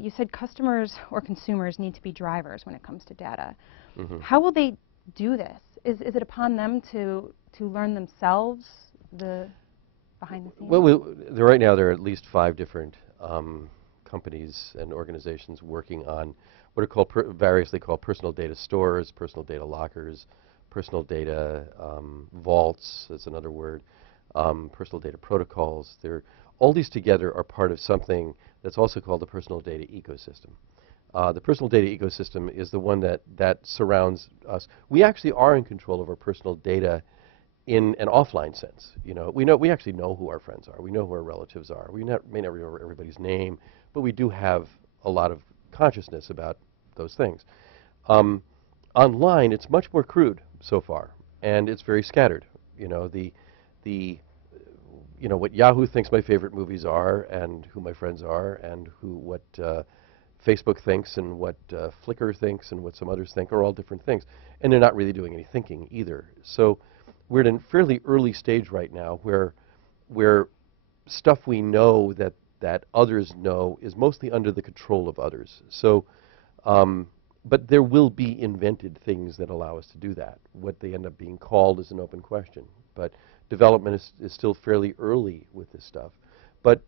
you said customers or consumers need to be drivers when it comes to data. Mm-hmm. How will they do this? Is it upon them to learn themselves the behind the scenes? Well, right now there are at least 5 different companies and organizations working on what are called variously called personal data stores, personal data lockers, personal data vaults, that's another word, personal data protocols. All these together are part of something that's also called the personal data ecosystem. The personal data ecosystem is the one that surrounds us. We actually are in control of our personal data in an offline sense. We actually know who our friends are. We know who our relatives are. We may never remember everybody's name, but we do have a lot of consciousness about those things. Online, it's much more crude so far, and it's very scattered. What Yahoo thinks my favorite movies are, and who my friends are, and what Facebook thinks, and what Flickr thinks, and what some others think are all different things, and they're not really doing any thinking either. So we're at a fairly early stage right now where stuff we know that others know is mostly under the control of others. So, but there will be invented things that allow us to do that. What they end up being called is an open question. But development is still fairly early with this stuff. But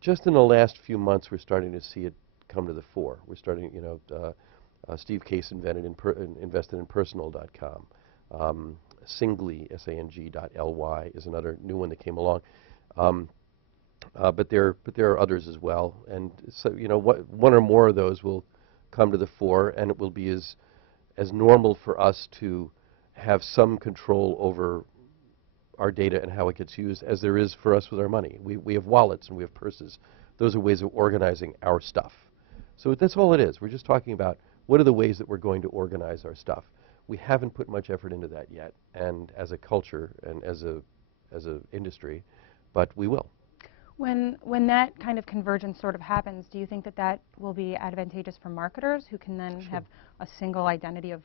just in the last few months, we're starting to see it come to the fore. We're starting, Steve Case invested in personal.com. Singly, SANG.ly is another new one that came along. But there are others as well. And so, one or more of those will come to the fore, and it will be as normal for us to have some control over our data and how it gets used as there is for us with our money. We have wallets and we have purses. Those are ways of organizing our stuff. So that's all it is. We're just talking about what are the ways that we're going to organize our stuff. We haven't put much effort into that yet, and as a culture and as a industry, but we will. When that kind of convergence sort of happens, do you think that will be advantageous for marketers who can then have a single identity of?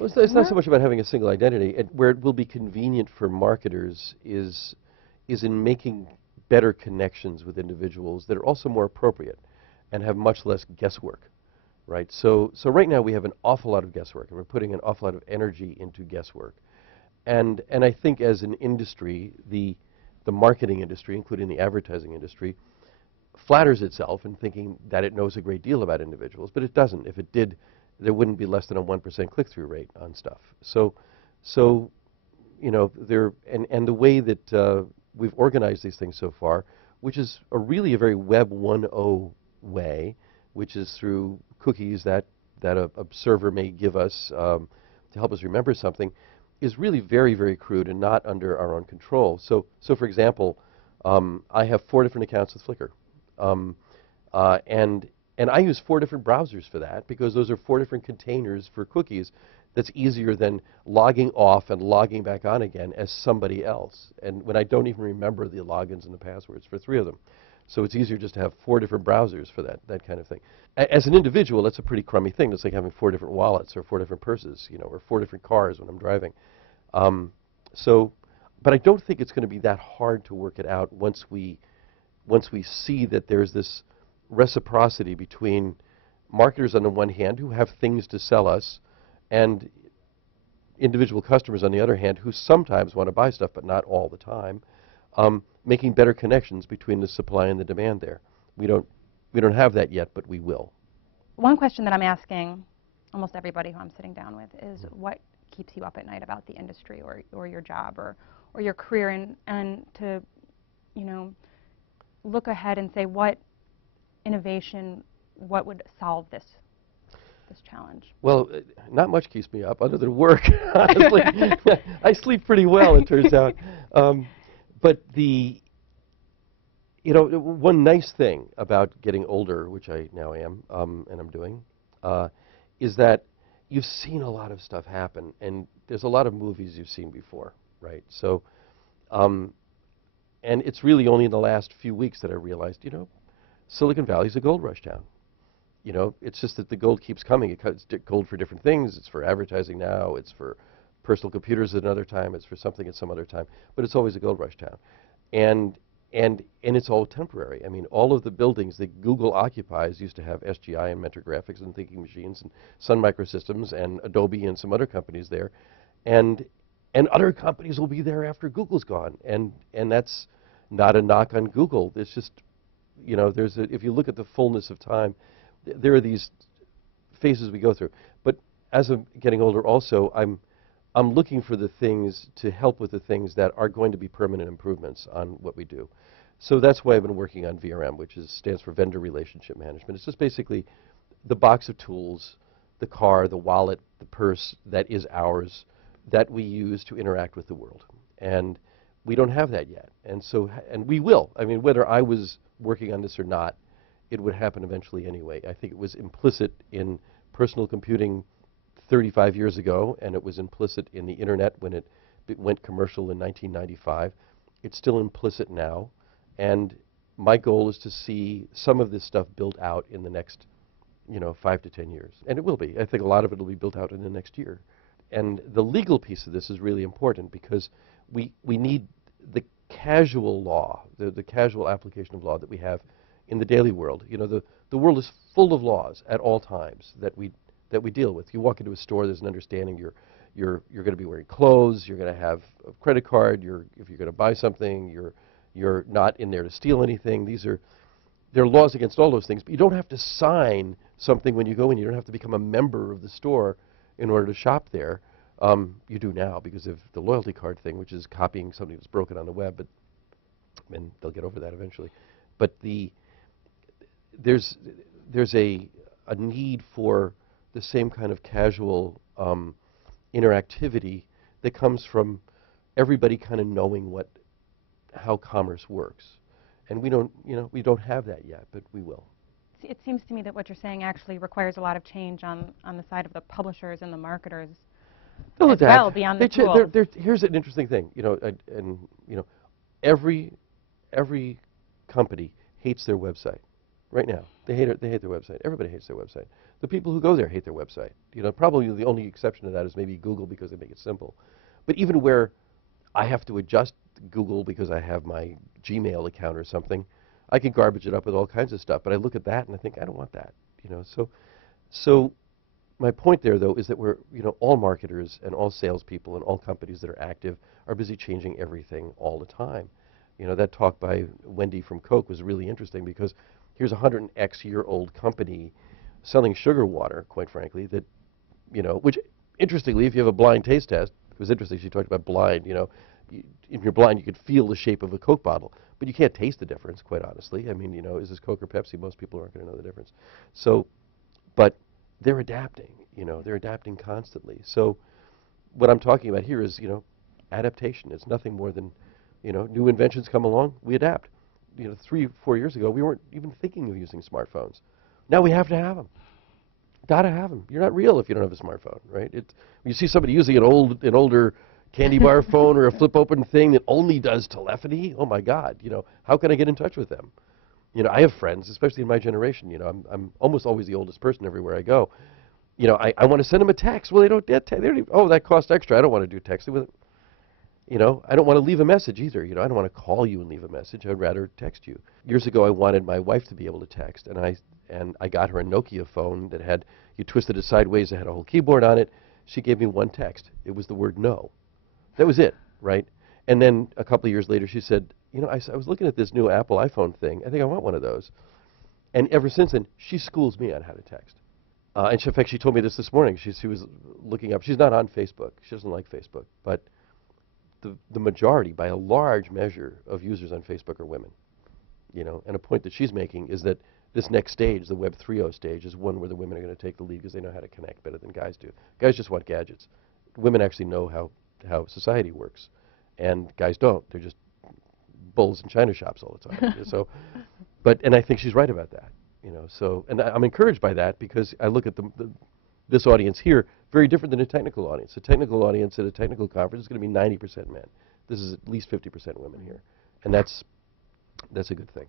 Well, it's not so much about having a single identity. Where it will be convenient for marketers is in making better connections with individuals that are also more appropriate and have much less guesswork, right? So right now we have an awful lot of guesswork, and we're putting an awful lot of energy into guesswork. And I think as an industry, the marketing industry, including the advertising industry, flatters itself in thinking that it knows a great deal about individuals, but it doesn't. If it did, there wouldn't be less than a 1% click-through rate on stuff. So and the way that we've organized these things so far, which is really a very Web 1.0 way, which is through cookies that a server may give us to help us remember something, is really very, very crude and not under our own control. So for example, I have 4 different accounts with Flickr. And I use 4 different browsers for that, because those are 4 different containers for cookies. That's easier than logging off and logging back on again as somebody else. And when I don't even remember the logins and the passwords for 3 of them. So it's easier just to have 4 different browsers for that kind of thing. As an individual, that's a pretty crummy thing. It's like having 4 different wallets or 4 different purses, or 4 different cars when I'm driving. But I don't think it's going to be that hard to work it out once we see that there's this reciprocity between marketers on the one hand who have things to sell us, and individual customers on the other hand who sometimes want to buy stuff but not all the time, making better connections between the supply and the demand there. We don't have that yet, but we will. One question that I'm asking almost everybody who I'm sitting down with is, what keeps you up at night about the industry or your job or your career, and to look ahead and say, what innovation, what would solve this challenge? Well, not much keeps me up other than work, honestly. I sleep pretty well, it turns out. But one nice thing about getting older, which I now am, and I'm doing, is that you've seen a lot of stuff happen, and there's a lot of movies you've seen before, right? So, and it's really only in the last few weeks that I realized, Silicon Valley's a gold rush town. It's just that the gold keeps coming. It's gold for different things. It's for advertising now. It's for personal computers at another time. It's for something at some other time. But it's always a gold rush town. And and it's all temporary. I mean, all of the buildings that Google occupies used to have SGI and Mentor Graphics and Thinking Machines and Sun Microsystems and Adobe and some other companies there, and other companies will be there after Google's gone. And that's not a knock on Google. It's just, you know, if you look at the fullness of time, there are these phases we go through. But as I'm getting older, also, I'm looking for the things to help with the things that are going to be permanent improvements on what we do. So that's why I've been working on VRM, which stands for Vendor Relationship Management. It's just basically the box of tools, the car, the wallet, the purse that is ours that we use to interact with the world. And we don't have that yet. And so, and we will. I mean, whether I was working on this or not, it would happen eventually anyway. I think it was implicit in personal computing 35 years ago, and it was implicit in the internet when it went commercial in 1995. It's still implicit now. And my goal is to see some of this stuff built out in the next, 5 to 10 years. And it will be. I think a lot of it will be built out in the next year. And the legal piece of this is really important because we need the casual law, the casual application of law that we have in the daily world. The world is full of laws at all times that we deal with. You walk into a store, there's an understanding you're going to be wearing clothes, you're going to have a credit card, if you're going to buy something, you're not in there to steal anything. There are laws against all those things, but you don't have to sign something when you go in. You don't have to become a member of the store in order to shop there. You do now because of the loyalty card thing, which is copying something that's broken on the web, and they'll get over that eventually. But there's a need for the same kind of casual interactivity that comes from everybody kind of knowing how commerce works. And we don't have that yet, but we will. It seems to me that what you're saying actually requires a lot of change on the side of the publishers and the marketers as well, beyond the tools. Here's an interesting thing, every company hates their website right now. They hate their website. Everybody hates their website. The people who go there hate their website. Probably the only exception to that is maybe Google because they make it simple. But even where I have to adjust Google because I have my Gmail account or something, I can garbage it up with all kinds of stuff. But I look at that and I think, I don't want that. So my point there, though, is that we're, all marketers and all salespeople and all companies that are active are busy changing everything all the time. That talk by Wendy from Coke was really interesting because here's a 100-X-year-old company selling sugar water, quite frankly, that, which, interestingly, if you have a blind taste test, it was interesting, she talked about blind, if you're blind, you could feel the shape of a Coke bottle, but you can't taste the difference, quite honestly. I mean, is this Coke or Pepsi? Most people aren't going to know the difference. So, but they're adapting, they're adapting constantly. So what I'm talking about here is, adaptation. It's nothing more than, new inventions come along, we adapt. 3 or 4 years ago, we weren't even thinking of using smartphones. Now we have to have them. Got to have them. You're not real if you don't have a smartphone, right? When you see somebody using an older candy bar phone or a flip open thing that only does telephony, oh my God, how can I get in touch with them? I have friends, especially in my generation, I'm almost always the oldest person everywhere I go. I want to send them a text. Well, they don't get text. Oh, that costs extra. I don't want to do texting with it. I don't want to leave a message either. I don't want to call you and leave a message. I'd rather text you. Years ago, I wanted my wife to be able to text, and I got her a Nokia phone that had, you twisted it sideways, it had a whole keyboard on it. She gave me one text. It was the word no. That was it, right? And then a couple of years later, she said, I was looking at this new Apple iPhone thing. I think I want one of those. And ever since then, she schools me on how to text. And in fact, she told me this morning. She was looking up. She's not on Facebook. She doesn't like Facebook. But the majority, by a large measure, of users on Facebook are women. And a point that she's making is that this next stage, the Web 3.0 stage, is one where the women are going to take the lead because they know how to connect better than guys do. Guys just want gadgets. Women actually know how society works, and guys don't. They're just bulls in china shops all the time. And I think she's right about that. And I'm encouraged by that because I look at this audience here, very different than a technical audience. A technical audience at a technical conference is going to be 90% men. This is at least 50% women here, and that's a good thing.